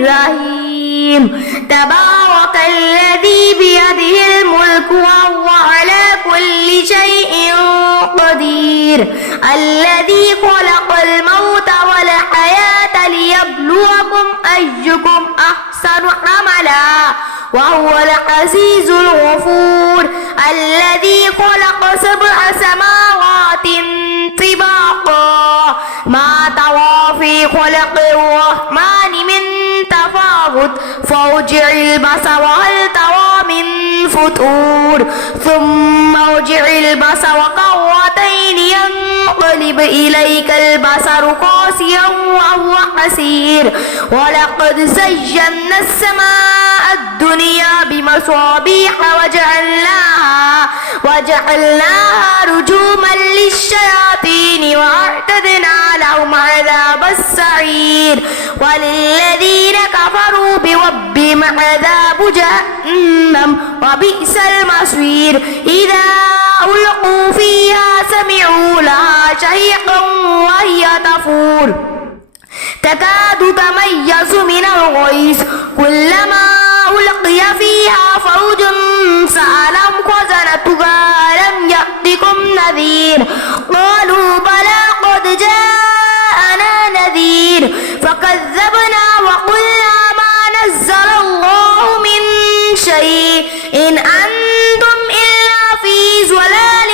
الرحيم تبارك الذي بيده الملك وهو على كل شيء قدير الذي خلق الموت والحياة ليبلوكم أيكم أحسن عملا وهو العزيز الغفور الذي خلق 7 سماوات طباقا ما ترى في خلق الرحمن من تفاوت فارجع البصر هل ترى من فطور ثم ارجع البصر كرتين ينقلب إليك البصر خاسئا وهو حسير ولقد زينا السماء الدنيا بمصابيح وجعلناها رجوما للشياطين وأعتدنا لهم عذاب السعير وللذين كفروا بربهم عذاب جهنم وبئس المصير إذا ألقوا فيها سمعوا لها شهيقا وهي تفور تكاد تميز من الغيظ كلما ألقي فيها فوج سألهم خزنتها ألم يأتكم نذير قالوا بلى قد جاءنا نذير فكذبنا وقلنا ما نزل الله من شيء إن أنتم إلا في ضلال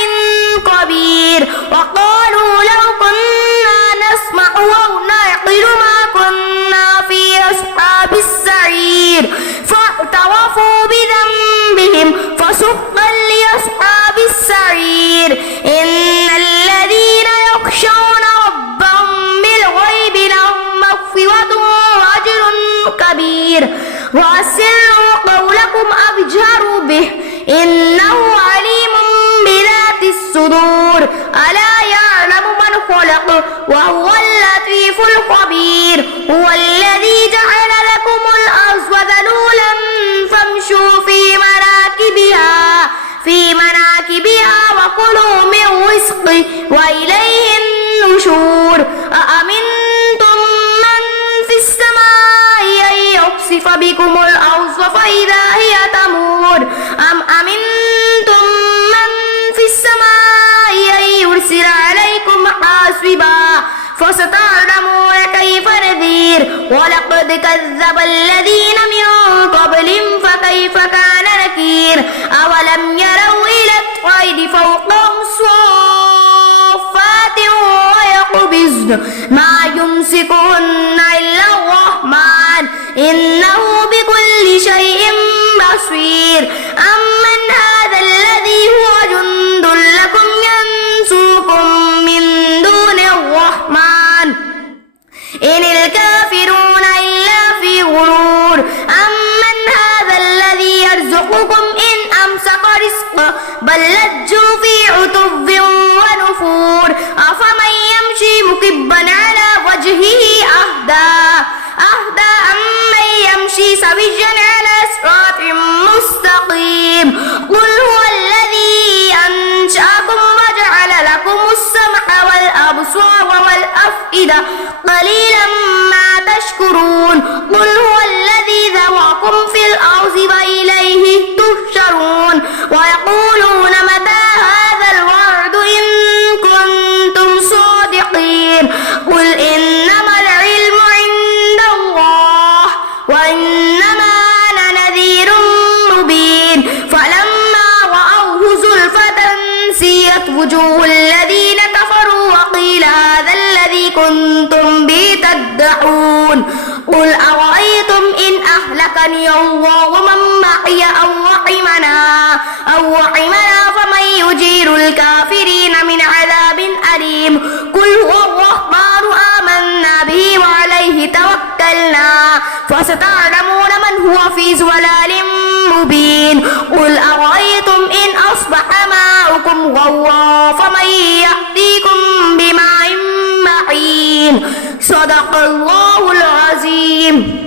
كبير وقالوا لو كنا نسمع أو نعقل ما كنا في أصحاب السعير فاعترفوا بذنبهم فسحقا لأصحاب السعير إن الذين يخشون ربهم بالغيب لهم مغفرة وأجر كبير وأسروا قولكم أو اجهروا به إنه عليم بذات الصدور ألا يعلم من خلق وهو اللطيف الخبير هو الذي جعل لكم الأرض ذلولا فامشوا في مناكبها وكلوا من رزقه وإليه النشور أأمنتم من في السماء أن يخسف بكم الأرض فإذا هي تمور أم أمنتم من في السماء أن يرسل عليكم حاصبا فستعلمون كيف نذير ولقد كذب الذين من قبلهم فكيف كان نكير أولم يروا إلى الطير فوقهم صافات ويقبضن ما يمسكهن إلا الرحمن إنه بكل شيء بصير أمن هذا الذي هو جند لكم ينصركم من دون الرحمن إن الكافرون إلا في غرور أمن هذا الذي يرزقكم إن أمسك رزقه بل لجوا في عتب ونفور أفمن يمشي مكبا على وجهه أهدى أمن يمشي سويا على صراط مستقيم قل هو الذي أنشأكم وجعل لكم السمع والأبصار والأفئدة قليلا ما تشكرون قل هو الذي ذرأكم في الأرض وإليه تحشرون ويقولون متى هذا الوعد إن كنتم صادقين قل إنما العلم عند الله وإنما أنا نذير مبين فلما رأوه زلفة سيئت وجوه الذين كفروا وقيل هذا الذي كنتم به تدعون قل أرأيتم إن أهلكني الله ومن معي أو رحمنا فمن يجير الكافرين من عذاب أليم قل هو الرحمن آمنا به وعليه توكلنا فستعلمون من هو في ضلال مبين قل أرأيتم إن أصبح ماؤكم غورا فمن يأتيكم بماء معين صدق الله العظيم.